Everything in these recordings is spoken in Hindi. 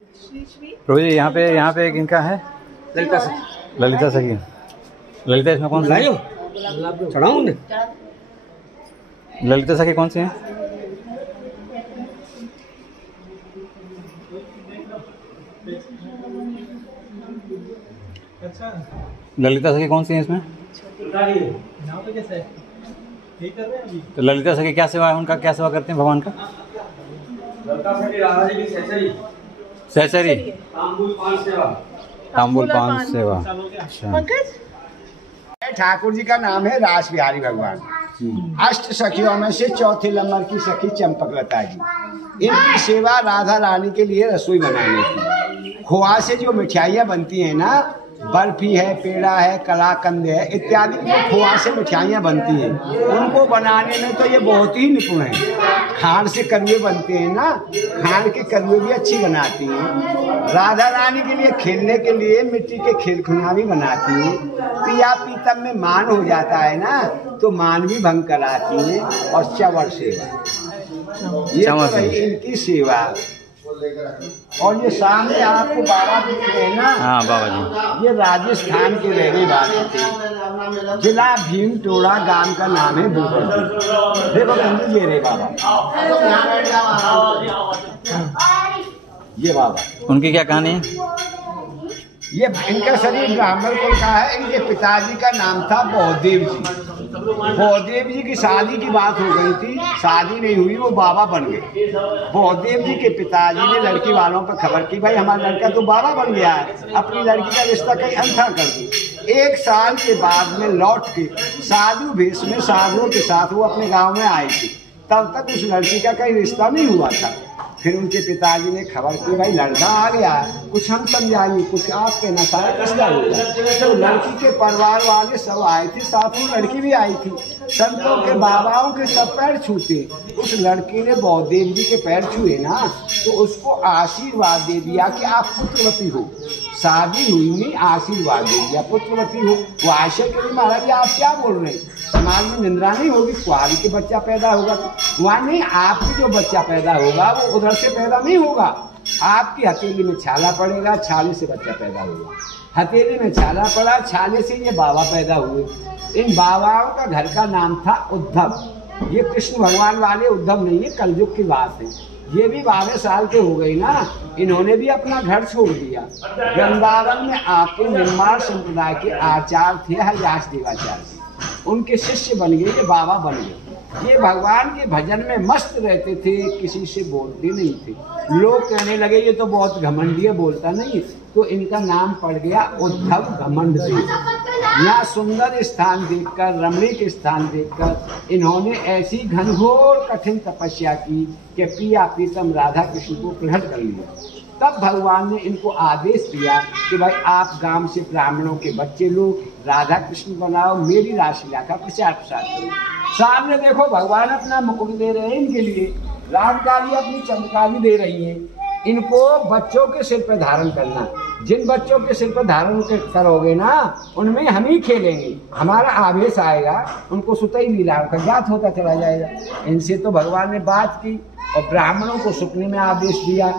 प्रभु जी यहाँ पे इनका है ललिता सखी। ललिता इसमें कौन सी है? ललिता सखी कौन सी है? ललिता सखी कौन सी है इसमें? तो ललिता सखी क्या सेवा है उनका? क्या सेवा करते हैं भगवान का? सहचरी तांबुल पान सेवा। अच्छा, ठाकुर जी का नाम है रास बिहारी भगवान। अष्ट सखियों में से चौथे नंबर की सखी चंपकलता जी। इनकी सेवा राधा रानी के लिए रसोई बनाने की। खोआ से जो मिठाइयाँ बनती हैं ना, बर्फी है, पेड़ा है, कलाकंद है इत्यादि जो खोआ से मिठाइयाँ बनती हैं, उनको बनाने में तो ये बहुत ही निपुण है। खांड से करुए बनते हैं ना, खांड के करुए भी अच्छी बनाती हैं। राधा रानी के लिए खेलने के लिए मिट्टी के खिलखुना भी बनाती हैं। पिया पीतम में मान हो जाता है ना, तो मान भी भंग कराती हैं। और चवर सेवा, ये तो इनकी सेवा। और ये सामने आपको बाबा दिख रहे हैं ना? हाँ बाबा जी, ये राजस्थान के रहने वाले थे। जिला भीमटोड़ा गांव का नाम है बुलबुल। देखो बंधु ये रे बाबा, ये बाबा। उनकी क्या कहानी है? ये इनका शरीर ब्राह्मण कुल का है। इनके पिताजी का नाम था बौदेव जी। बौदेव जी की शादी की बात हो गई थी, शादी नहीं हुई, वो बाबा बन गए। बौदेव जी के पिताजी ने लड़की वालों पर खबर की, भाई हमारा लड़का तो बाबा बन गया है, अपनी लड़की का रिश्ता कहीं अंधा कर दो। 1 साल के बाद में लौट के साधु भेष में साधुओं के साथ वो अपने गाँव में आई थी। तब तक उस लड़की का कहीं रिश्ता नहीं हुआ था। फिर उनके पिताजी ने खबर की, भाई लड़का आ गया है, कुछ हम समझाएंगे, कुछ आप कहना चाहे किसका होगा। तो लड़की के परिवार वाले सब आए थे, साथ में लड़की भी आई थी। संतों के बाबाओं के सब पैर छूते। उस लड़की ने बौदेव जी के पैर छुए ना, तो उसको आशीर्वाद दे दिया कि आप पुत्रवती हो। शादी हुई नहीं, आशीर्वाद दे दिया पुत्रवती हो। वो आशय के लिए, महाराज आप क्या बोल रहे हैं, समाज में निंदा नहीं होगी, कुआरी के बच्चा पैदा होगा तो वहाँ नहीं, आपकी जो बच्चा पैदा होगा वो उधर से पैदा नहीं होगा। आपकी हथेली में छाला पड़ेगा, छाले से बच्चा पैदा होगा। हथेली में छाला पड़ा, छाले से ये बाबा पैदा हुए। इन बाबाओं का घर का नाम था उद्धव। ये कृष्ण भगवान वाले उद्धव नहीं है, कलयुग की बात है। ये भी 12 साल के हो गई ना, इन्होंने भी अपना घर छोड़ दिया। वृंदावन में आके निर्माण संप्रदाय के आचार्य थे हरिदास देवाचार्य, उनके शिष्य बन गए, ये बाबा बन गए। ये भगवान के भजन में मस्त रहते थे, किसी से बोलते नहीं थे। लोग कहने लगे ये तो बहुत घमंडी है, बोलता नहीं, तो इनका नाम पड़ गया उद्धव घमंड देव। यहाँ सुंदर स्थान देखकर, रमणीक स्थान देखकर इन्होंने ऐसी घनघोर कठिन तपस्या की कि पिया पीतम राधा कृष्ण को प्रकट कर लिया। तब भगवान ने इनको आदेश दिया कि भाई आप गांव से ब्राह्मणों के बच्चे लोग राधा कृष्ण बनाओ, मेरी रासलीला का प्रचार प्रसार करो। सामने देखो भगवान अपना मुकुट दे रहे हैं इनके लिए, रामकाली अपनी चमकारी दे रही है। इनको बच्चों के सिर पर धारण करना, जिन बच्चों के सिर पर धारण करोगे ना, उनमें हम ही खेलेंगे, हमारा आवेश आएगा, उनको सुतई लीलाओं का ज्ञात होता चला जाएगा। इनसे तो भगवान ने बात की और ब्राह्मणों को सुपने में आदेश दिया,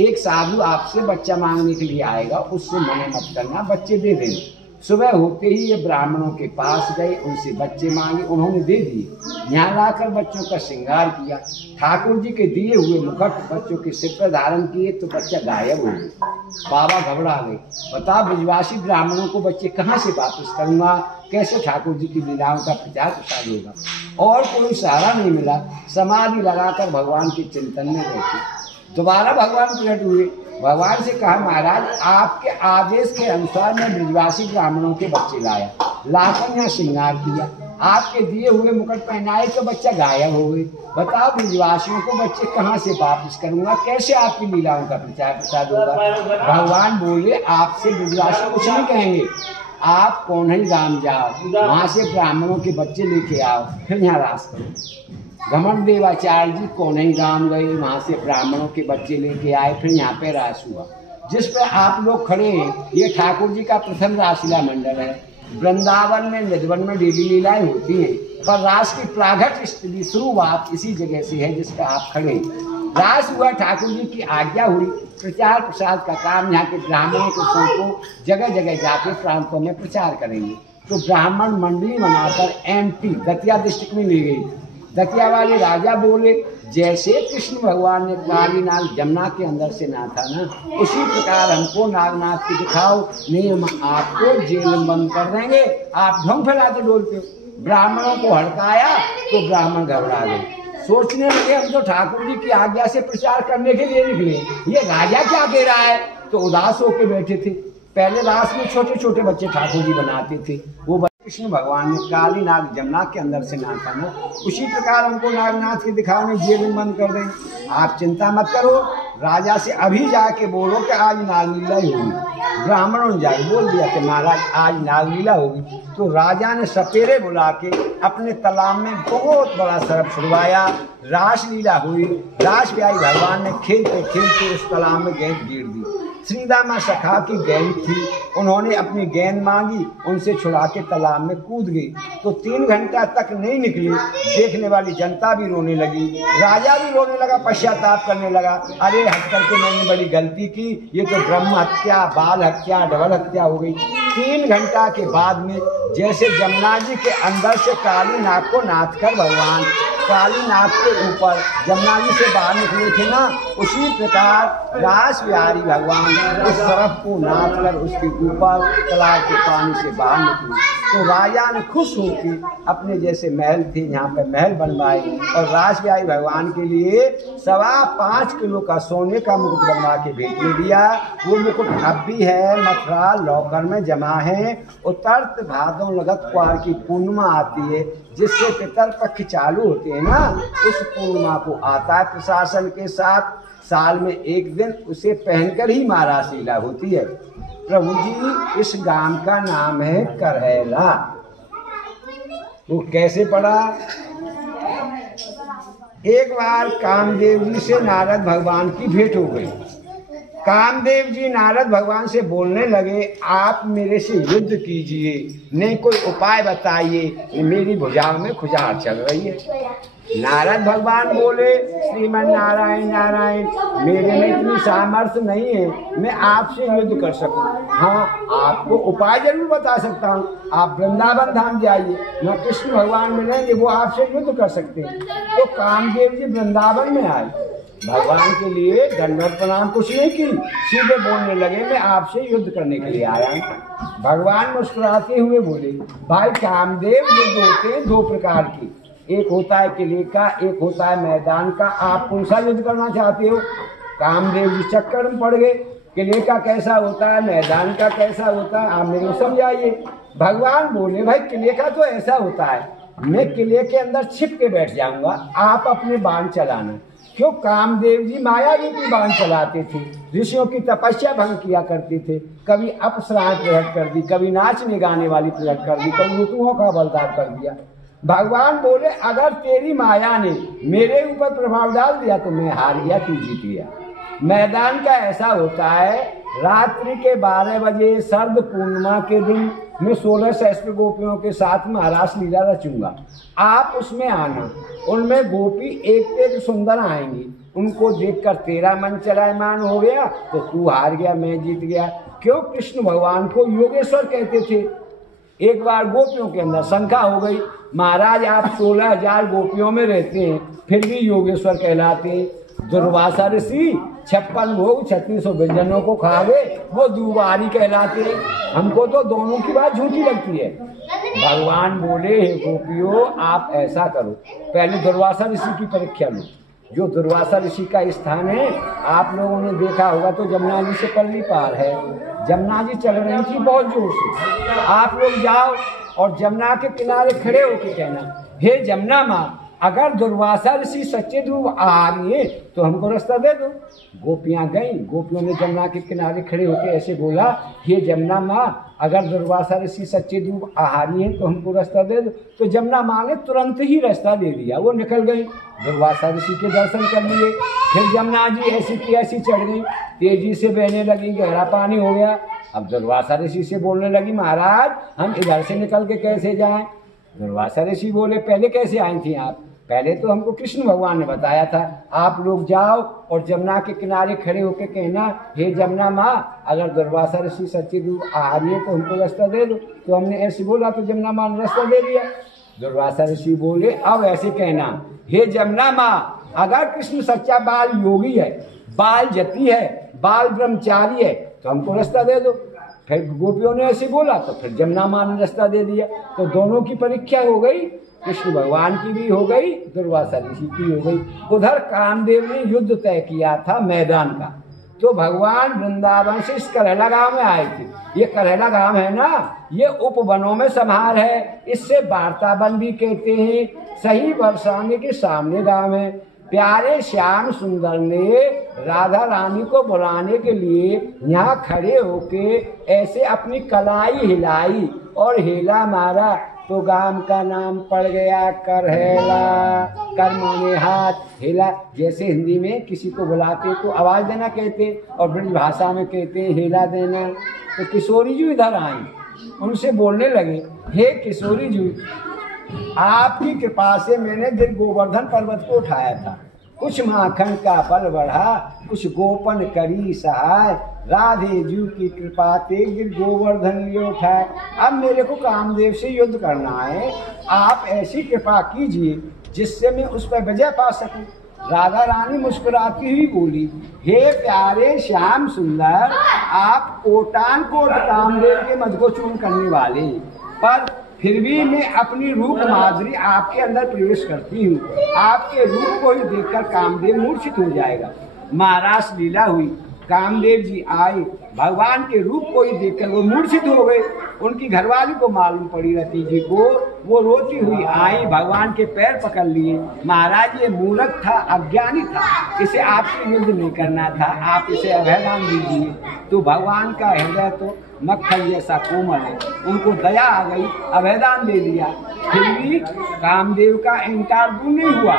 एक साधु आपसे बच्चा मांगने के लिए आएगा, उससे मना मत करना, बच्चे दे देना। सुबह होते ही ये ब्राह्मणों के पास गए, उनसे बच्चे मांगे, उन्होंने दे दिए। यहाँ लाकर बच्चों का श्रृंगार किया, ठाकुर जी के दिए हुए मुकुट बच्चों के सिर पर धारण किए, तो बच्चा गायब हो गया। बाबा घबरा गए, बता ब्रजवासी ब्राह्मणों को बच्चे कहाँ से वापस करूँगा, कैसे ठाकुर जी की लीलाओं का प्रचार प्रसार होगा। और कोई सहारा नहीं मिला, समाधि लगाकर भगवान के चिंतन में बैठे। दोबारा भगवान प्रकट हुए, भगवान से कहा महाराज आपके आदेश के अनुसार मैं ब्रजवासी ब्राह्मणों के बच्चे लाया, लाकर यहाँ श्रृंगार किया, आपके दिए हुए मुकुट पहनाए तो बच्चा गायब हो गए। बताओ ब्रजवासियों को बच्चे कहाँ से वापस करूँगा, कैसे आपकी लीलाओं का प्रचार प्रसार होगा। भगवान बोले आपसे ब्रजवासी कुछ नहीं कहेंगे, आप कौनही गांव जाओ, वहाँ से ब्राह्मणों के बच्चे लेके आओ, फिर यहाँ रास करो। घमंड देवाचार्य जी कौनही गांव गए, वहाँ से ब्राह्मणों के बच्चे लेके आए, फिर यहाँ पे रास हुआ। जिस पर आप लोग खड़े हैं, ये ठाकुर जी का प्रथम रासलीला मंडल है। वृंदावन में निधवन में डेली लीलाएं होती हैं, पर रास की प्रागट शुरुआत इसी जगह से है जिस पर आप खड़े। रास हुआ, ठाकुर जी की आज्ञा हुई, प्रचार प्रसार का काम यहाँ के ब्राह्मणों को सबको जगह जगह जाके प्रांतों में प्रचार करेंगे। तो ब्राह्मण मंडली बनाकर MP दतिया डिस्ट्रिक्ट में ले गई। दतिया वाले राजा बोले जैसे कृष्ण भगवान ने काली नाग जमुना के अंदर से नाथा ना, उसी प्रकार हमको नागनाथ की दिखाओ, नहीं हम आपको जेल में बंद कर देंगे, आप ढोंग फैलाते डोलते हो। ब्राह्मणों को हड़काया तो ब्राह्मण घबरा गए, सोचने लगे हम तो ठाकुर जी की आज्ञा से प्रचार करने के लिए निकले, ये राजा क्या कह रहा है। तो उदास होकर बैठे थे। पहले रास में छोटे छोटे बच्चे ठाकुर जी बनाते थे, वो कृष्ण भगवान ने काली नाग जमुना के अंदर से नाथा ना, उसी प्रकार हमको नागनाथ के दिखाओ, ने जेल में बंद कर देंगे। आप चिंता मत करो, राजा से अभी जाके बोलो कि आज नागलीला ही होगी। ब्राह्मणों ने जाके बोल दिया कि महाराज आज नागलीला होगी। तो राजा ने सपेरे बुला के अपने तालाब में बहुत बड़ा सर्प छुड़वाया, रासलीला हुई। रास बिहारी भगवान ने खेलते खेलते उस तालाब में गेंद गिर दी। श्रीदामा सखा की गेंद थी, उन्होंने अपनी गेंद मांगी, उनसे छुड़ा के तालाब में कूद गई। तो 3 घंटा तक नहीं निकली, देखने वाली जनता भी रोने लगी, राजा भी रोने लगा, पश्चाताप करने लगा, अरे हट करके मैंने बड़ी गलती की, ये तो ब्रह्म हत्या, बाल हत्या, डबल हत्या हो गई। 3 घंटा के बाद में जैसे जमुना जी के अंदर से काली नाग को नाथ कर भगवान काली नाग के ऊपर जमुना जी से बाहर निकले थे ना, उसी प्रकार रास बिहारी भगवान उस सर्प को नाथ कर उसके ऊपर तालाब के पानी से बाहर निकले। तो राजा ने खुश होकर अपने जैसे महल थे यहाँ पे महल बनवाए और रास बिहारी भगवान के लिए 5.25 किलो का सोने का मुकुट बनवा के भेज दिया। वो मुकुट अब भी है, मथुरा लॉकर में जमा है। उत्तरत भादों लगत क्वार की पूर्णिमा आती है, जिससे पितर पक्ष चालू होते हैं ना, उस पूर्णिमा को आता है प्रशासन के साथ। साल में एक दिन उसे पहनकर ही महाराज लीला होती है। प्रभु जी इस गांव का नाम है करहैला। वो कैसे पड़ा? एक बार कामदेव जी से नारद भगवान की भेंट हो गई। कामदेव जी नारद भगवान से बोलने लगे, आप मेरे से युद्ध कीजिए, नहीं कोई उपाय बताइए, मेरी भुजाओं में खुजार चल रही है। नारद भगवान बोले, श्रीमन नारायण नारायण, मेरे में इतनी सामर्थ्य नहीं है मैं आपसे युद्ध कर सकूं। हाँ, आपको उपाय जरूर बता सकता हूँ, आप वृंदावन धाम जाइए, न कृष्ण भगवान मिलेंगे, वो आपसे युद्ध कर सकते हैं। तो कामदेव जी वृंदावन में आए, भगवान के लिए दंडवत प्रणाम कुछ नहीं की, सीधे बोलने लगे, मैं आपसे युद्ध करने के लिए आया हूँ। भगवान मुस्कुराते हुए बोले, भाई कामदेव, युद्ध होते हैं 2 प्रकार के, एक होता है किले का, एक होता है मैदान का, आप कौन सा युद्ध करना चाहते हो? कामदेव जी चक्कर में पड़ गए, किले का कैसा होता है, मैदान का कैसा होता है, आप मेरे को समझाइए। भगवान बोले, भाई किले का तो ऐसा होता है, मैं किले के अंदर छिप के बैठ जाऊंगा, आप अपने बाण चलाना। क्यों? कामदेव जी माया रूपी बाण चलाते थे, ऋषियों की तपस्या भंग किया करते थे, कभी अपसराएं प्रकट कर दी, कभी नाचने गाने वाली प्रकट कर दी, कभी ऋतुओं का बलदाव कर दिया। भगवान बोले, अगर तेरी माया ने मेरे ऊपर प्रभाव डाल दिया तो मैं हार गया, तू जीत गया। मैदान का ऐसा होता है, रात्रि के 12 बजे शरद पूर्णिमा के दिन मैं 16 सहस्त्र गोपियों के साथ में रास लीला रचूंगा, आप उसमें आना। उनमें गोपी एक एक सुंदर आएंगी, उनको देखकर तेरा मन चलायमान हो गया तो तू हार गया, मैं जीत गया। क्यों? कृष्ण भगवान को योगेश्वर कहते थे। एक बार गोपियों के अंदर शंका हो गई, महाराज आप 16,000 गोपियों में रहते हैं, फिर भी योगेश्वर कहलाते हैं। दुर्वासा ऋषि 56 भोग 3600 व्यंजनों को खा गए, वो दुबारी कहलाते हैं। हमको तो दोनों की बात झूठी लगती है। भगवान बोले, हे गोपियों, आप ऐसा करो, पहले दुर्वासा ऋषि की परीक्षा लो। जो दुर्वासा ऋषि का स्थान है, आप लोगों ने देखा होगा तो जमुना जी से पल्ली पार है, जमुना जी चल रही थी बहुत जोर से। आप लोग जाओ और जमुना के किनारे खड़े होकर कहना, हे जमुना माँ, अगर दुर्वासा ऋषि सच्चे ध्रुव आ रही है तो हमको रास्ता दे दो। गोपियां गई, गोपियों ने जमुना के किनारे खड़े होकर ऐसे बोला, हे जमुना माँ, अगर दुर्वासा ऋषि सच्चे ध्रुव आ रही है तो हमको रास्ता दे दो। तो जमुना माँ ने तुरंत ही रास्ता दे दिया, वो निकल गई, दुर्वासा ऋषि के दर्शन कर लिए। फिर जमुना जी ऐसी की ऐसी चढ़ गई, तेजी से बहने लगी, गहरा पानी हो गया। अब दुर्वासा ऋषि से बोलने लगी, महाराज हम इधर से निकल के कैसे जाएं? दुर्वासा ऋषि बोले, पहले कैसे आई थी आप? पहले तो हमको कृष्ण भगवान ने बताया था, आप लोग जाओ और जमुना के किनारे खड़े होकर कहना, हे जमुना माँ, अगर दुर्वासा ऋषि सच्ची रूप आ रही है तो हमको रास्ता दे दो। तो हमने ऐसे बोला तो जमुना माँ ने रास्ता दे दिया। दुर्वासा ऋषि बोले, अब ऐसे कहना, हे जमुना माँ, अगर कृष्ण सच्चा बाल योगी है, बाल जति है, बाल ब्रह्मचारी है, तो हमको रास्ता दे दो। फिर गोपियों ने ऐसे बोला तो फिर जमुना माँ ने रास्ता दे दिया। तो दोनों की परीक्षा हो गई, कृष्ण भगवान की भी हो गई, दुर्वासा ऋषि की हो गई। उधर कामदेव ने युद्ध तय किया था मैदान का। तो भगवान वृंदावन से इस करैला गांव में आए थे। ये करैला गांव है ना, ये उपवनों में समार है, इससे वार्तावन भी कहते हैं। सही बरसाने के सामने गांव है। प्यारे श्याम सुंदर ने राधा रानी को बुलाने के लिए यहाँ खड़े होके ऐसे अपनी कलाई हिलाई और हेला मारा, तो गांव का नाम पड़ गया करहेला। कर माने हाथ, हेला जैसे हिंदी में किसी को बुलाते तो आवाज देना कहते, और ब्रज भाषा में कहते हैं हेला देना। तो किशोरी जी इधर आई, उनसे बोलने लगे, हे किशोरी जी, आपकी कृपा से मैंने गिर गोवर्धन पर्वत को उठाया था। कुछ माखन का बल बढ़ा, कुछ गोपन करी सहाय, राधे जी की कृपा ते गिर गोवर्धन लिए उठाए। अब मेरे को कामदेव से युद्ध करना है, आप ऐसी कृपा कीजिए जिससे मैं उस पर विजय पा सकूं। राधा रानी मुस्कुराती हुई बोली, हे प्यारे श्याम सुंदर, आप कोटान कोट कामदेव के मद को चूर्ण करने वाले, पर फिर भी मैं अपनी रूप माधुरी आपके अंदर प्रवेश करती हूँ। आपके रूप को ही देखकर कामदेव मूर्छित हो जाएगा। महाराज लीला हुई, कामदेव जी आए, भगवान के रूप को ही देखकर वो मूर्छित हो गए। उनकी घरवाली को मालूम पड़ी रति जी को, वो रोती हुई आई, भगवान के पैर पकड़ लिए। महाराज ये मूर्ख था, अज्ञानी था, इसे आपसे युद्ध नहीं करना था, आप इसे अभयदान दीजिए। तो भगवान का हृदय तो मक्खन जैसा कोमल है, उनको दया आ गई, अभयदान दे दिया। फिर भी कामदेव का इनकार दूर नहीं हुआ।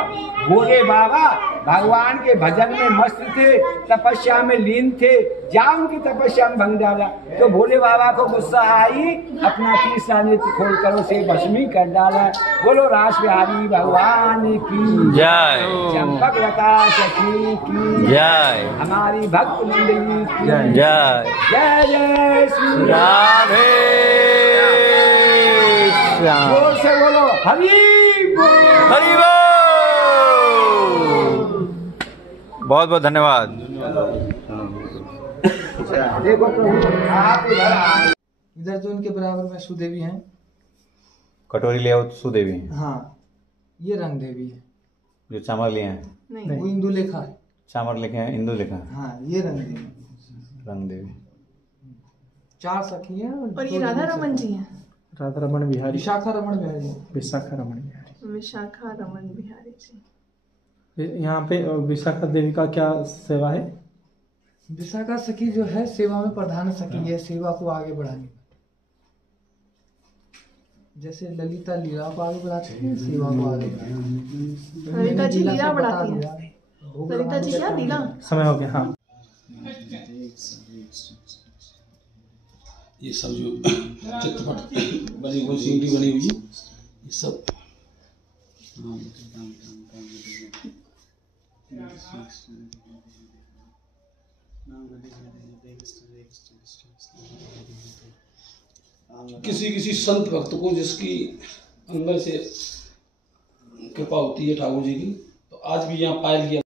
भोले बाबा भगवान के भजन में मस्त थे, तपस्या में लीन थे, जा उनकी तपस्या में भंग डाला। तो भोले बाबा को गुस्सा आई, अपना तीसरा नेत्र खोल कर उसे भस्मी कर डाला। बोलो रास बिहारी भगवान की जय, चंपक लता सखी की जय, हमारी भक्त मंडली की जय। जय जय श्री राधे श्याम। जोर से बोलो हरि बोल। हरि बोल। बहुत बहुत धन्यवाद। देखो प्रभु, आप इधर आए। इधर जो इनके बराबर में सुदेवी हैं। कटोरी ले आओ तो सुदेवी, हाँ, ये रंग देवी है। जो चामर लिए हैं, नहीं, वो इंदु लेखा है। चामर लिखे हैं, इंदु लिखा है। हाँ, ये रंग देवी, रंग देवी। 4 सखी हैं। और ये राधा रमन जी हैं। राधा रमन बिहारी, विशाखा रमन बिहारी, विशाखा रमन बिहारी। विशाखा रमन बिहारी जी। यहाँ पे विशाखा देवी का क्या सेवा है? विशाखा सखी जो है सेवा में प्रधान सखी है, सेवा को आगे बढ़ाने। जैसे ललिता लीला को आगे बढ़ाती है, सेवा को आगे बढ़ाती है। ललिता जी लीला बढ़ाती है। ललिता जी क्या लीला? समय हो गया। हाँ, ये सब जो चित्रपट बनी हुई, सीढ़ी बनी हुई, ये सब किसी संत भक्त को जिसकी अंदर से कृपा होती है ठाकुर जी की, तो आज भी यहाँ पायल किया